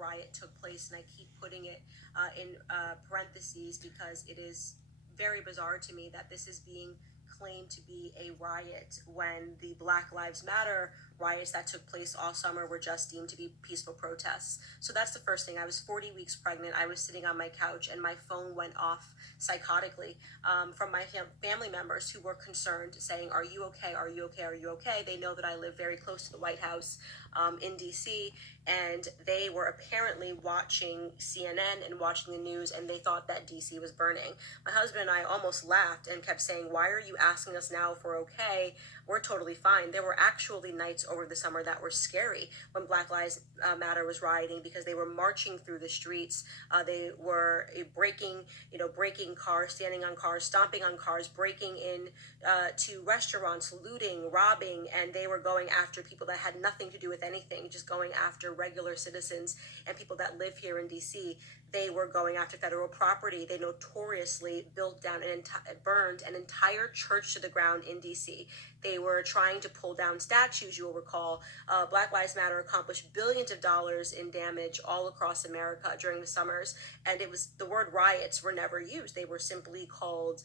riot took place, and I keep putting it in parentheses because it is very bizarre to me that this is being claimed to be a riot when the Black Lives Matter riots that took place all summer were just deemed to be peaceful protests. So that's the first thing. I was 40 weeks pregnant. I was sitting on my couch and my phone went off psychotically from my family members who were concerned, saying, "Are you okay? Are you okay? Are you okay?" They know that I live very close to the White House in DC, and they were apparently watching CNN and watching the news, and they thought that DC was burning. My husband and I almost laughed and kept saying, "Why are you asking us now if we're okay? We're totally fine." There were actually nights over the summer that were scary when Black Lives Matter was rioting, because they were marching through the streets. They were breaking cars, standing on cars, stomping on cars, breaking in to restaurants, looting, robbing, and they were going after people that had nothing to do with anything, just going after regular citizens and people that live here in DC. They were going after federal property. They notoriously built down burned an entire church to the ground in DC. They were trying to pull down statues, you'll recall. Black Lives Matter accomplished billions of dollars in damage all across America during the summers, and the word riots were never used. They were simply called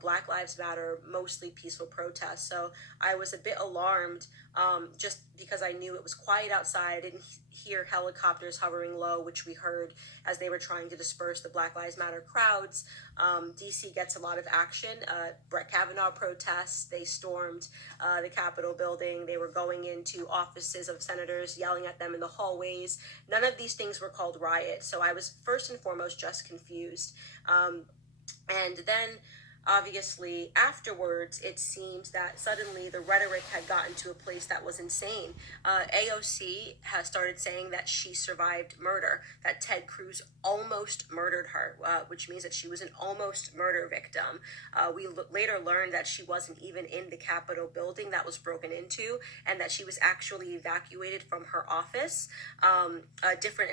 Black Lives Matter, mostly peaceful protests. So I was a bit alarmed, just because I knew it was quiet outside. I didn't hear helicopters hovering low, which we heard as they were trying to disperse the Black Lives Matter crowds. DC gets a lot of action. Brett Kavanaugh protests. They stormed the Capitol building. They were going into offices of senators, yelling at them in the hallways. None of these things were called riots. So I was first and foremost just confused. And then obviously afterwards, it seems that suddenly the rhetoric had gotten to a place that was insane. AOC has started saying that she survived murder, that Ted Cruz almost murdered her, which means that she was an almost murder victim. We later learned that she wasn't even in the Capitol building that was broken into, and that she was actually evacuated from her office, an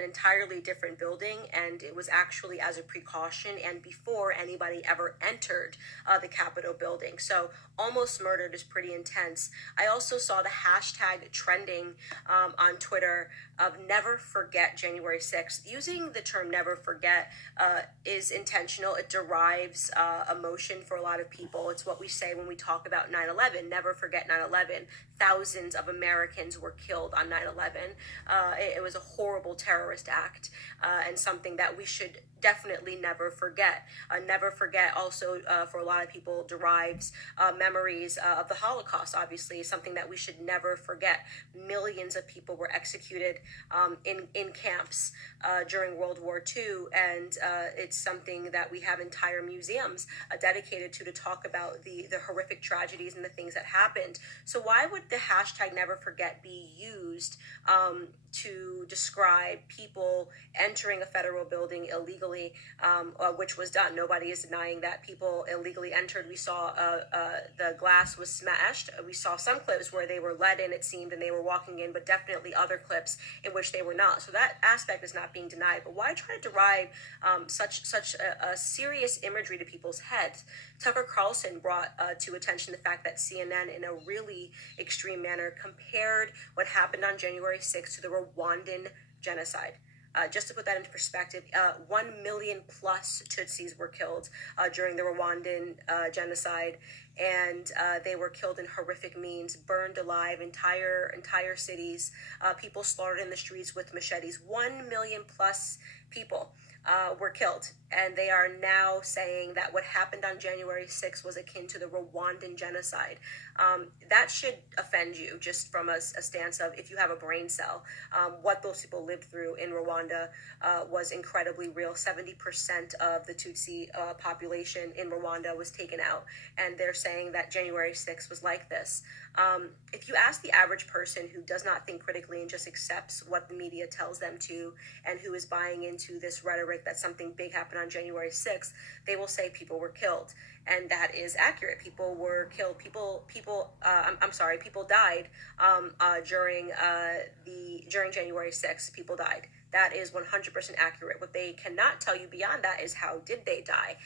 entirely different building, and it was actually as a precaution and before anybody ever entered the Capitol building. So almost murdered is pretty intense. I also saw the hashtag trending on Twitter of never forget January 6th. Using the term never forget is intentional. It derives emotion for a lot of people. It's what we say when we talk about 9/11, never forget 9/11. Thousands of Americans were killed on 9/11. It was a horrible terrorist act, and something that we should definitely never forget. Never forget also, for a lot of people, derives memories of the Holocaust, obviously, something that we should never forget. Millions of people were executed in camps during World War II, and it's something that we have entire museums dedicated to talk about the horrific tragedies and the things that happened. So why would the hashtag never forget be used to describe people entering a federal building illegally, which was done? Nobody is denying that people illegally entered. We saw the glass was smashed. We saw some clips where they were let in, it seemed, and they were walking in, but definitely other clips in which they were not. So that aspect is not being denied. But why try to derive such a serious imagery to people's heads? Tucker Carlson brought to attention the fact that CNN, in a really extreme manner, compared what happened on January 6th to the Rwandan genocide. Just to put that into perspective, 1 million plus Tutsis were killed during the Rwandan genocide, and they were killed in horrific means, burned alive, entire cities, people slaughtered in the streets with machetes. 1 million plus people were killed, and they are now saying that what happened on January 6th was akin to the Rwandan genocide. That should offend you, just from a stance of, if you have a brain cell. What those people lived through in Rwanda was incredibly real. 70% of the Tutsi population in Rwanda was taken out, and they're saying that January 6th was like this. If you ask the average person who does not think critically and just accepts what the media tells them to, and who is buying into this rhetoric that something big happened on January 6th, they will say people were killed. And that is accurate. People were killed. People died during January 6th. People died. That is 100% accurate. What they cannot tell you beyond that is how did they die.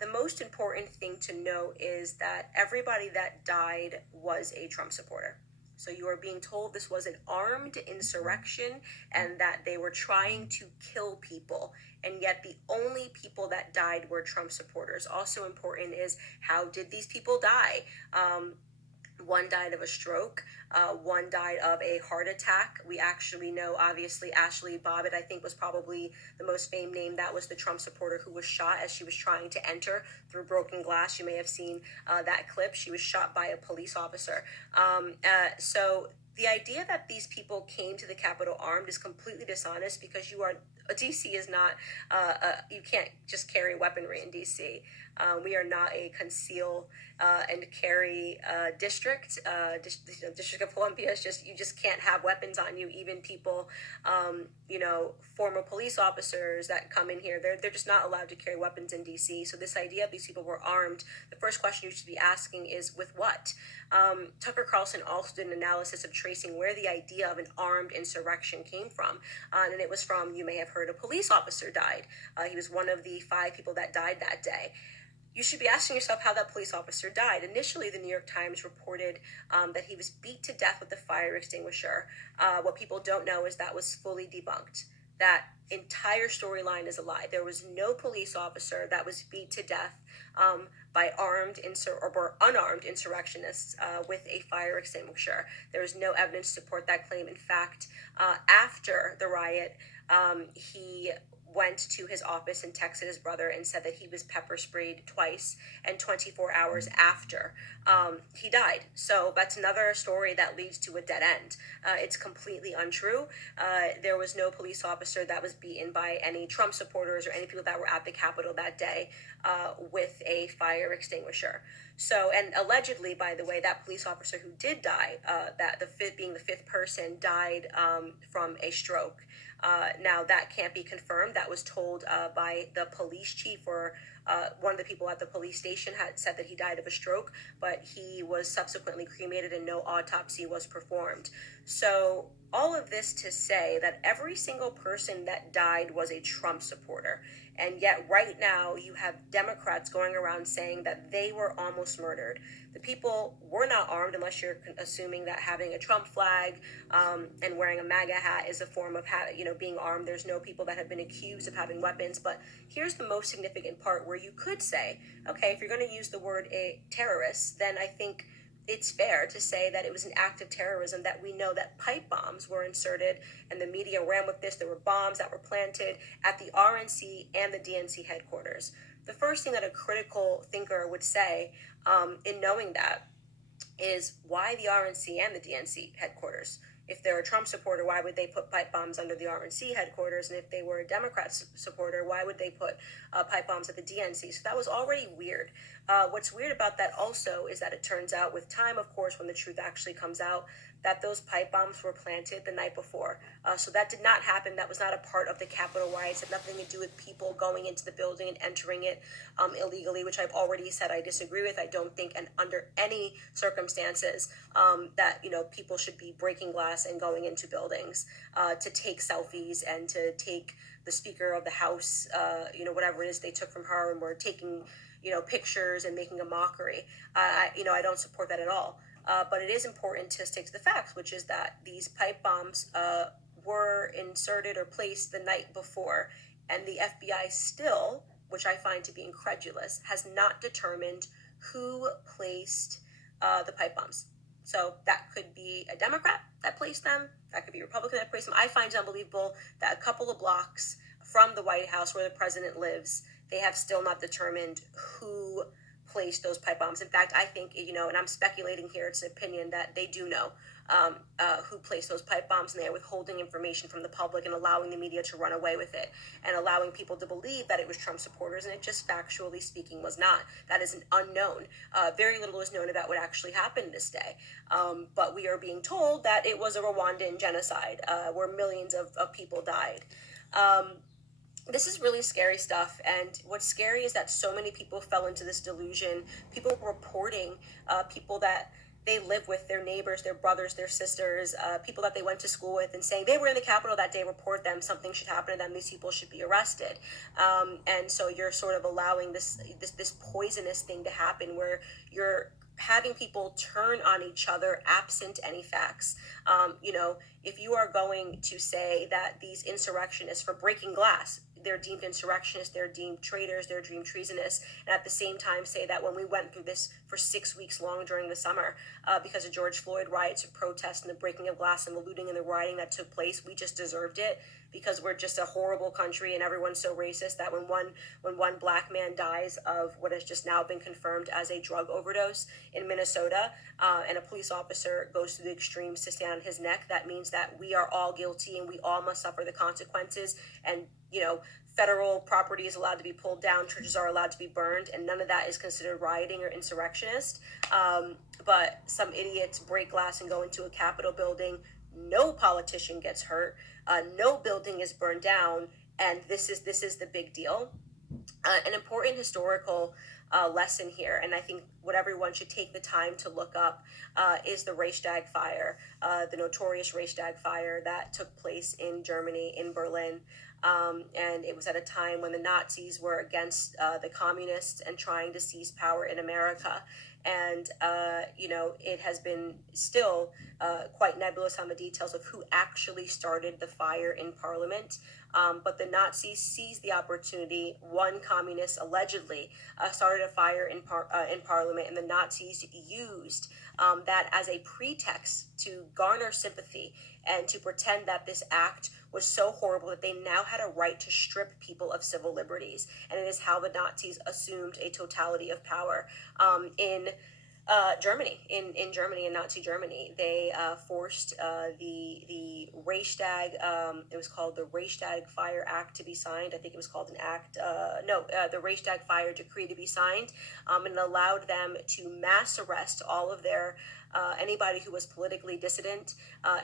The most important thing to know is that everybody that died was a Trump supporter. So you are being told this was an armed insurrection and that they were trying to kill people. And yet the only people that died were Trump supporters. Also important is, how did these people die? One died of a stroke. One died of a heart attack. We actually know, obviously, Ashley Bobbitt, I think, was probably the most famed name. That was the Trump supporter who was shot as she was trying to enter through broken glass. You may have seen that clip. She was shot by a police officer. So the idea that these people came to the Capitol armed is completely dishonest, because DC is not, you can't just carry weaponry in DC. We are not a conceal and carry district. District of Columbia is just, you just can't have weapons on you. Even people, former police officers that come in here, they're just not allowed to carry weapons in DC. So this idea of these people were armed, the first question you should be asking is, with what? Tucker Carlson also did an analysis of tracing where the idea of an armed insurrection came from. And it was from, you may have heard, a police officer died. He was one of the 5 people that died that day. You should be asking yourself how that police officer died. Initially, the New York Times reported that he was beat to death with a fire extinguisher. What people don't know is that was fully debunked. That entire storyline is a lie. There was no police officer that was beat to death by armed or unarmed insurrectionists with a fire extinguisher. There is no evidence to support that claim. In fact, after the riot, he went to his office and texted his brother and said that he was pepper sprayed twice, and 24 hours after, he died. So that's another story that leads to a dead end. It's completely untrue. There was no police officer that was beaten by any Trump supporters or any people that were at the Capitol that day with a fire extinguisher. So, and allegedly, by the way, that police officer who did die, being the 5th person, died from a stroke. Now, that can't be confirmed. That was told by the police chief, or one of the people at the police station had said that he died of a stroke, but he was subsequently cremated and no autopsy was performed. So all of this to say that every single person that died was a Trump supporter. And yet right now you have Democrats going around saying that they were almost murdered. The people were not armed, unless you're assuming that having a Trump flag and wearing a MAGA hat is a form of being armed. There's no people that have been accused of having weapons. But here's the most significant part, where you could say, okay, if you're going to use the word a terrorist, then I think it's fair to say that it was an act of terrorism, that we know that pipe bombs were inserted, and the media ran with this. There were bombs that were planted at the RNC and the DNC headquarters. The first thing that a critical thinker would say in knowing that is, why the RNC and the DNC headquarters? If they're a Trump supporter, why would they put pipe bombs under the RNC headquarters? And if they were a Democrat supporter, why would they put pipe bombs at the DNC? So that was already weird. What's weird about that also is that it turns out with time, of course, when the truth actually comes out, that those pipe bombs were planted the night before. So that did not happen. That was not a part of the Capitol riots. It had nothing to do with people going into the building and entering it illegally, which I've already said I disagree with. I don't think, and under any circumstances, that people should be breaking glass and going into buildings to take selfies and to take the Speaker of the House, whatever it is they took from her, and were taking pictures and making a mockery. I don't support that at all. But it is important to stick to the facts, which is that these pipe bombs were inserted or placed the night before, and the FBI still, which I find to be incredulous, has not determined who placed the pipe bombs. So that could be a Democrat that placed them. That could be a Republican that placed them. I find it unbelievable that a couple of blocks from the White House, where the president lives, they have still not determined who placed those pipe bombs. In fact, I think, and I'm speculating here, it's an opinion, that they do know who placed those pipe bombs, and they are withholding information from the public and allowing the media to run away with it and allowing people to believe that it was Trump supporters, and it just factually speaking was not. That is an unknown. Very little is known about what actually happened this day. But we are being told that it was a Rwandan genocide where millions of people died. This is really scary stuff, and what's scary is that so many people fell into this delusion. People reporting people that they live with, their neighbors, their brothers, their sisters, people that they went to school with, and saying they were in the Capitol that day, report them, something should happen to them, these people should be arrested. And so you're sort of allowing this poisonous thing to happen, where you're having people turn on each other absent any facts. If you are going to say that these insurrectionists for breaking glass, they're deemed insurrectionists, they're deemed traitors, they're deemed treasonous, and at the same time say that when we went through this for 6 weeks long during the summer because of George Floyd riots, of protests, and the breaking of glass and the looting and the rioting that took place, we just deserved it because we're just a horrible country and everyone's so racist that when one black man dies of what has just now been confirmed as a drug overdose in Minnesota, and a police officer goes to the extremes to stand on his neck, that means that we are all guilty and we all must suffer the consequences. And federal property is allowed to be pulled down, churches are allowed to be burned, and none of that is considered rioting or insurrectionist. But some idiots break glass and go into a Capitol building. No politician gets hurt. No building is burned down, and this is the big deal. An important historical lesson here, and I think what everyone should take the time to look up is the Reichstag fire, the notorious Reichstag fire that took place in Germany, in Berlin. And it was at a time when the Nazis were against the communists and trying to seize power in America. And, it has been still quite nebulous on the details of who actually started the fire in Parliament. But the Nazis seized the opportunity. One communist allegedly started a fire in Parliament, and the Nazis used that as a pretext to garner sympathy and to pretend that this act was so horrible that they now had a right to strip people of civil liberties. And it is how the Nazis assumed a totality of power in Germany, in Germany, in Nazi Germany. They forced the Reichstag, it was called the Reichstag Fire Act to be signed. I think it was called an act, the Reichstag Fire Decree to be signed, and allowed them to mass arrest all of their anybody who was politically dissident,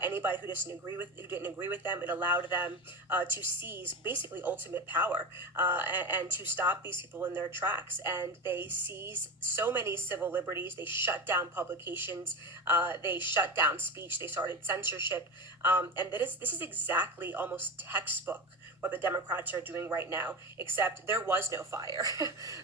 anybody who didn't agree with them. It allowed them to seize basically ultimate power and to stop these people in their tracks. And they seized so many civil liberties. They shut down publications. They shut down speech. They started censorship. And this is exactly almost textbook what the Democrats are doing right now, except there was no fire.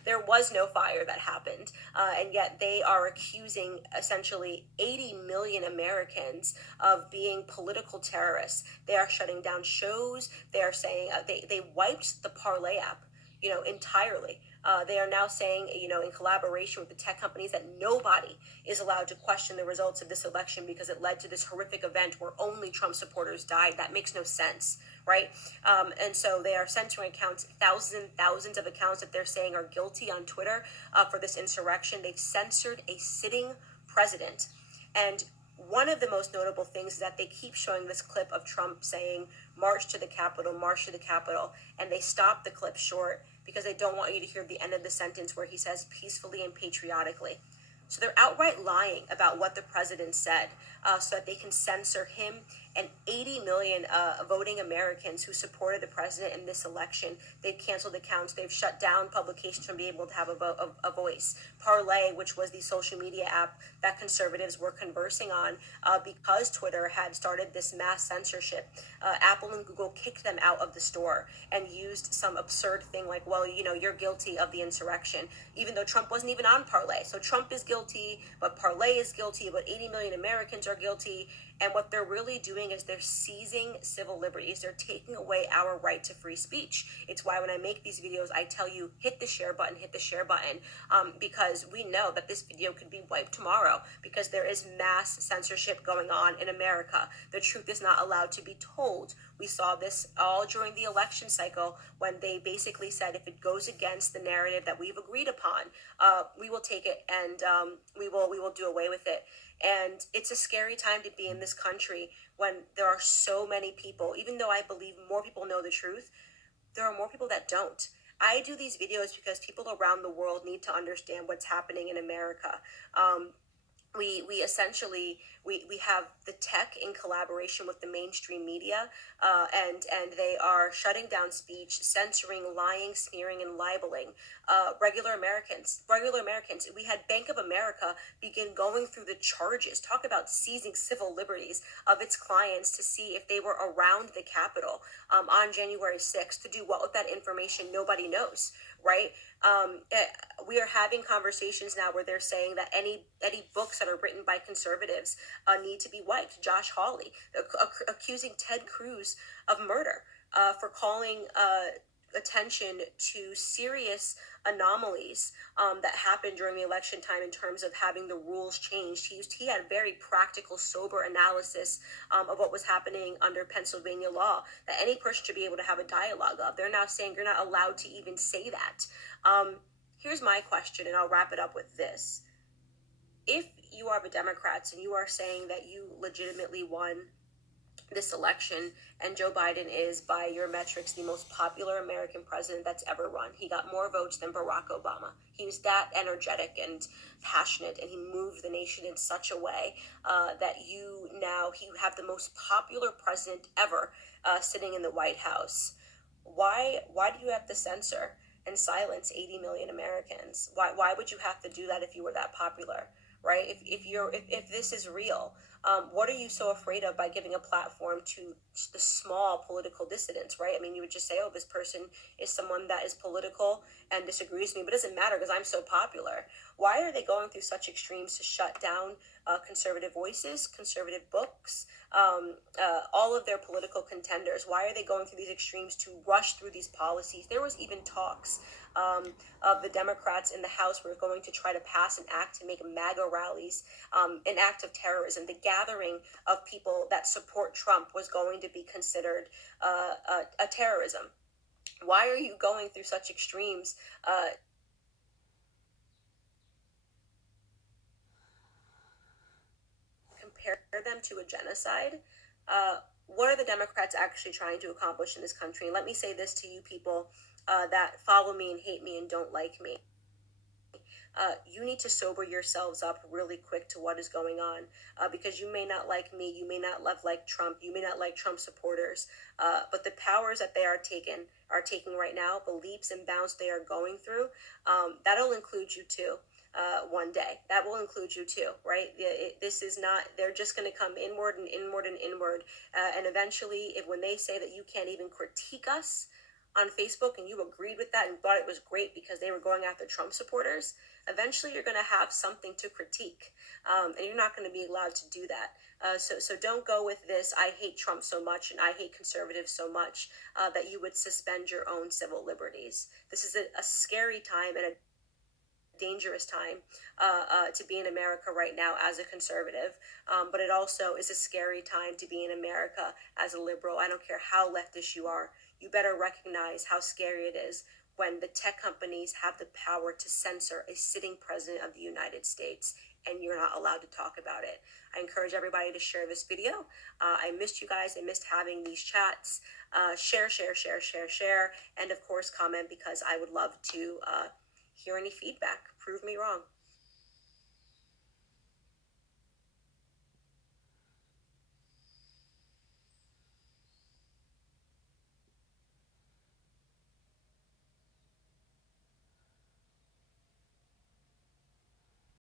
There was no fire that happened. And yet they are accusing essentially 80 million Americans of being political terrorists. They are shutting down shows. They are saying they wiped the Parlay app, entirely. They are now saying, in collaboration with the tech companies, that nobody is allowed to question the results of this election because it led to this horrific event where only Trump supporters died. That makes no sense, right? And so they are censoring accounts, thousands of accounts that they're saying are guilty on Twitter for this insurrection. They've censored a sitting president. And one of the most notable things is that they keep showing this clip of Trump saying, march to the Capitol, and they stop the clip short because they don't want you to hear the end of the sentence where he says peacefully and patriotically. So they're outright lying about what the president said so that they can censor him and 80 million voting Americans who supported the president in this election. They've canceled accounts. They've shut down publications from being able to have a voice. Parlay, which was the social media app that conservatives were conversing on because Twitter had started this mass censorship. Apple and Google kicked them out of the store and used some absurd thing like, well, you're guilty of the insurrection, even though Trump wasn't even on Parlay. So Trump is guilty, but Parlay is guilty, but 80 million Americans are guilty. And what they're really doing is they're seizing civil liberties. They're taking away our right to free speech. It's why when I make these videos, I tell you, hit the share button, because we know that this video could be wiped tomorrow because there is mass censorship going on in America. The truth is not allowed to be told. We saw this all during the election cycle when they basically said if it goes against the narrative that we've agreed upon, we will take it and we will do away with it. And it's a scary time to be in this country when there are so many people, even though I believe more people know the truth, there are more people that don't. I do these videos because people around the world need to understand what's happening in America. we essentially we have the tech in collaboration with the mainstream media, and they are shutting down speech, censoring, lying, smearing, and libeling regular Americans. We had Bank of America begin going through the charges, talk about seizing civil liberties of its clients to see if they were around the Capitol on January 6th. To do what with that information, nobody knows, right? We are having conversations now where they're saying that any books that are written by conservatives need to be wiped. Josh Hawley accusing Ted Cruz of murder for calling attention to serious anomalies that happened during the election time in terms of having the rules changed. He had very practical, sober analysis of what was happening under Pennsylvania law that any person should be able to have a dialogue of. They're now saying you're not allowed to even say that. Here's my question, and I'll wrap it up with this. If you are the Democrats and you are saying that you legitimately won this election, and Joe Biden is, by your metrics, the most popular American president that's ever run. He got more votes than Barack Obama. He was that energetic and passionate, and he moved the nation in such a way that you have the most popular president ever sitting in the White House. Why do you have to censor and silence 80 million Americans? Why would you have to do that if you were that popular? Right? If this is real, what are you so afraid of by giving a platform to the small political dissidents, right? I mean, you would just say, oh, this person is someone that is political and disagrees with me, but it doesn't matter because I'm so popular. Why are they going through such extremes to shut down conservative voices, conservative books, all of their political contenders? Why are they going through these extremes to rush through these policies? There was even talks of the Democrats in the House were going to try to pass an act to make MAGA rallies an act of terrorism. The gathering of people that support Trump was going to be considered a terrorism. Why are you going through such extremes? Compare them to a genocide. What are the Democrats actually trying to accomplish in this country? And let me say this to you people that follow me and hate me and don't like me. You need to sober yourselves up really quick to what is going on, because you may not like me, you may not like Trump, you may not like Trump supporters, but the powers that they are taking right now, the leaps and bounds they are going through, that'll include you too. One day that will include you too, right? This is not, they're just going to come inward and inward and inward, and eventually when they say that you can't even critique us on Facebook and you agreed with that and thought it was great because they were going after Trump supporters, eventually you're going to have something to critique, and you're not going to be allowed to do that. So don't go with this, I hate Trump so much and I hate conservatives so much that you would suspend your own civil liberties. This is a scary time and a dangerous time to be in America right now as a conservative, but it also is a scary time to be in America as a liberal. I don't care how leftish you are. You better recognize how scary it is when the tech companies have the power to censor a sitting president of the United States and you're not allowed to talk about it. I encourage everybody to share this video. I missed you guys. I missed having these chats. Share, and of course comment, because I would love to hear any feedback. Prove me wrong.